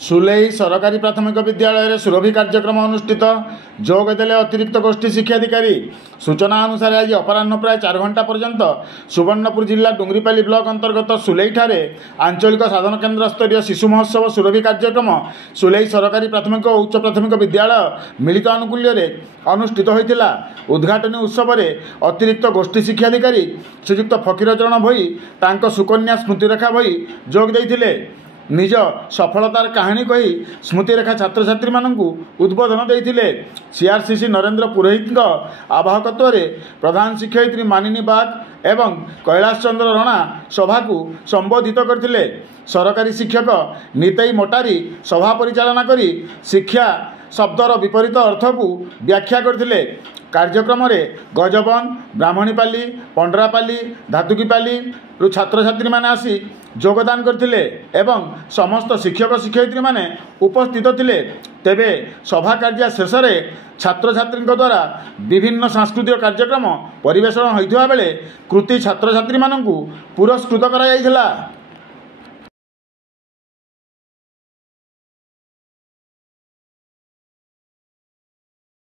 सुलेई सरकारी प्राथमिक विद्यालय सुरभि कार्यक्रम अनुष्ठित जोग देले अतिरिक्त गोष्ठी शिक्षाधिकारी। सूचना अनुसार आज अपराह्न प्राय 4 घंटा पर्यंत सुवर्णपुर जिला डुंगरीपाली ब्लॉक अंतर्गत सुलेई ठारे आंचलिक साधन केन्द्र स्तरीय शिशु महोत्सव सुरभि कार्यक्रम सुलेई सरकारी प्राथमिक और उच्च प्राथमिक विद्यालय मिलित आनुकूल्य अनुष्ठित होता। उद्घाटनी उत्सव में अतिरिक्त गोष्ठी शिक्षाधिकारी श्रीयुक्त फकीरचरण भोई तांको सुकन्या स्मृतिरेखा भोई जोग देइथिले। निज सफलतार कहानी कही स्मृतिरेखा छात्र छात्री मानू उद्बोधन देते। सीआरसीसी नरेंद्र पुरोहित आवाहकत्व प्रधान शिक्षयित्री मानिनी बाग एवं कैलाश चंद्र रणा सभा को संबोधित करते। सरकारी शिक्षक नितेई मोटारी सभा परिचालना करी शिक्षा शब्दर विपरीत अर्थ को व्याख्या करते। कार्यक्रम में गजबन ब्राह्मणीपाली पंडरापाली धातुकीपाली छात्र छात्री माने आसी योगदान करथिले एवं समस्त शिक्षक शिक्षयित्री माने उपस्थित थिले। तेबे सभा कार्य शेष में छात्र छात्री द्वारा विभिन्न सांस्कृतिक कार्यक्रम परिवेषण होइथिबा बेले कृति छात्र छात्री मानू पुरस्कृत करा जायथिला।